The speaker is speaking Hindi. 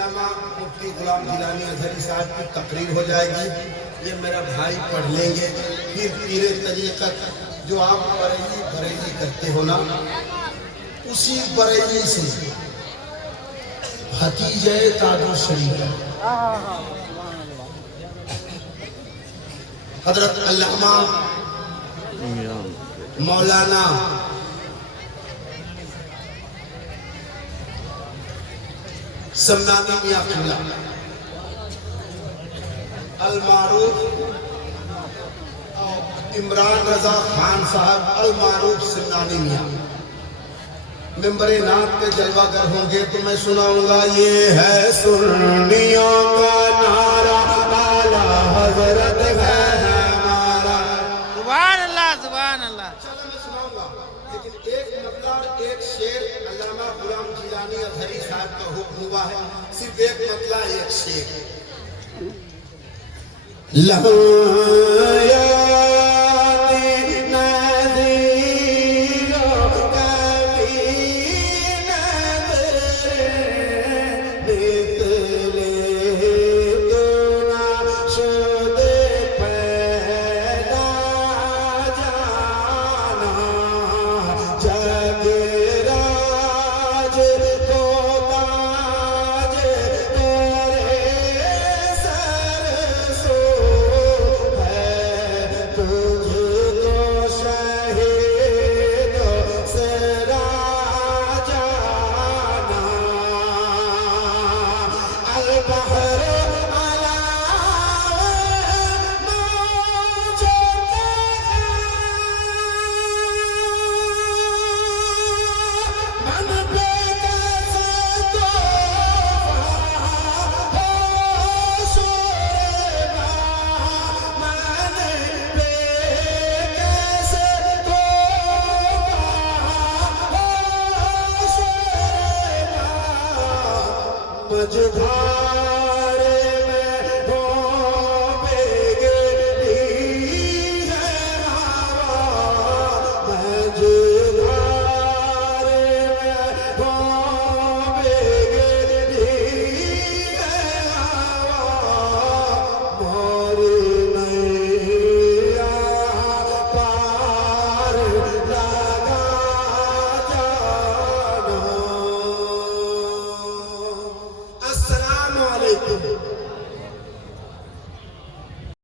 अल्लामा मुफ्ती गुलाम गिलानी अजहरी साहब की तकरीर हो जाएगी, ये मेरा भाई पढ़ लेंगे। फिर पीरे तरीक़त जो आप बरेली बरेली करते हो ना, उसी बरेली से भतीजे ताजो शरीफ हजरत अल्लामा मौलाना समनानी मियां किबला अल-मारूफ इमरान रजा खान साहब अल-मारूफ समनानी मियां मेंबरे नात पे जलवागर होंगे तो मैं सुनाऊंगा, ये है सुन्नियों का नारा आला हजरत है हमारा। सुभान अल्लाह सुभान अल्लाह। चलो मैं सुनाऊंगा, लेकिन एक मतलब एक शेर अल्लामा गुलाम गिलानी अजहरी साहब का हुक्म हुआ है, सिर्फ एक मतलब एक शेर। मजधार